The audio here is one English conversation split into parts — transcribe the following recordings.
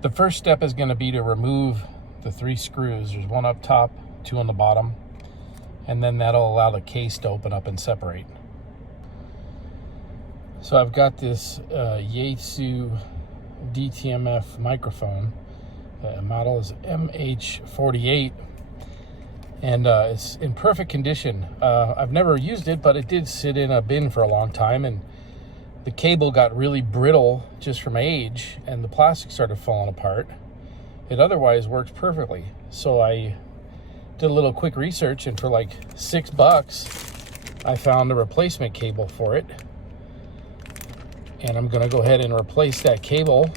The first step is going to be to remove the 3 screws. There's 1 up top, 2 on the bottom, and then that'll allow the case to open up and separate. So I've got this Yaesu DTMF microphone. The model is MH48, and it's in perfect condition. I've never used it, but it did sit in a bin for a long time, and the cable got really brittle just from age, and the plastic started falling apart. It otherwise works perfectly. So I did a little quick research, and for like $6, I found a replacement cable for it. And I'm gonna go ahead and replace that cable,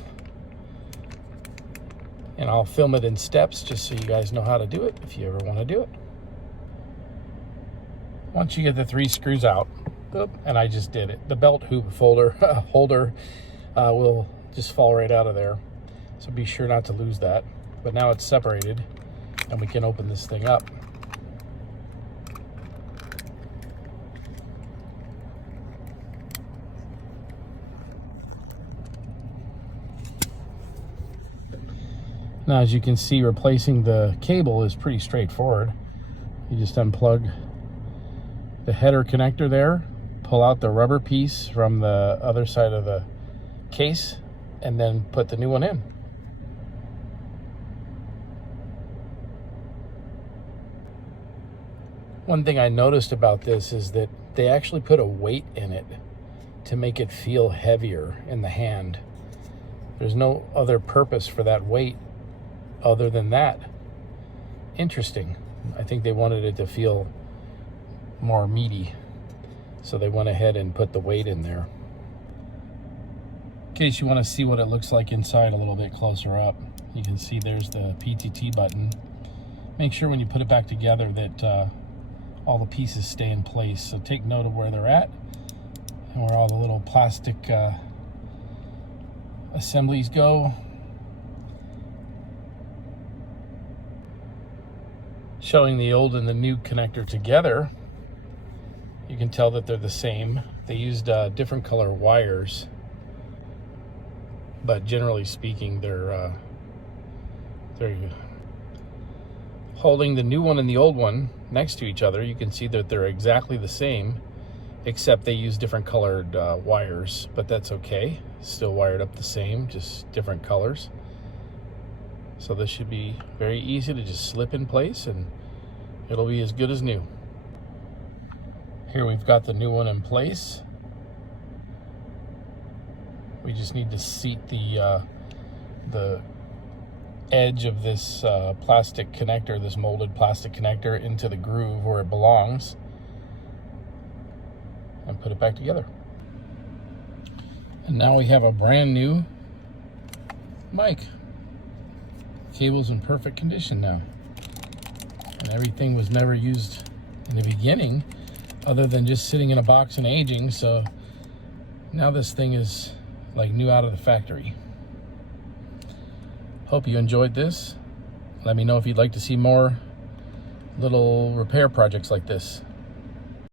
and I'll film it in steps just so you guys know how to do it if you ever want to do it. Once you get the 3 screws out, and I just did it, the belt hoop holder will just fall right out of there, so be sure not to lose that. But now it's separated and we can open this thing up. Now, as you can see, replacing the cable is pretty straightforward. You just unplug the header connector there, pull out the rubber piece from the other side of the case, and then put the new one in. One thing I noticed about this is that they actually put a weight in it to make it feel heavier in the hand. There's no other purpose for that weight other than that. Interesting. I think they wanted it to feel more meaty, so they went ahead and put the weight in there. In case you want to see what it looks like inside a little bit closer up, you can see there's the PTT button. Make sure when you put it back together that all the pieces stay in place, so take note of where they're at and where all the little plastic assemblies go. Showing the old and the new connector together, you can tell that they're the same. They used different color wires, but generally speaking, they're holding the new one and the old one next to each other. You can see that they're exactly the same, except they use different colored wires, but that's okay. Still wired up the same, just different colors. So this should be very easy to just slip in place, and it'll be as good as new. Here we've got the new one in place. We just need to seat the edge of this plastic connector, this molded plastic connector, into the groove where it belongs, and put it back together. And now we have a brand new mic. Cable's in perfect condition now, and everything was never used in the beginning other than just sitting in a box and aging. So now this thing is like new out of the factory. Hope you enjoyed this. Let me know if you'd like to see more little repair projects like this.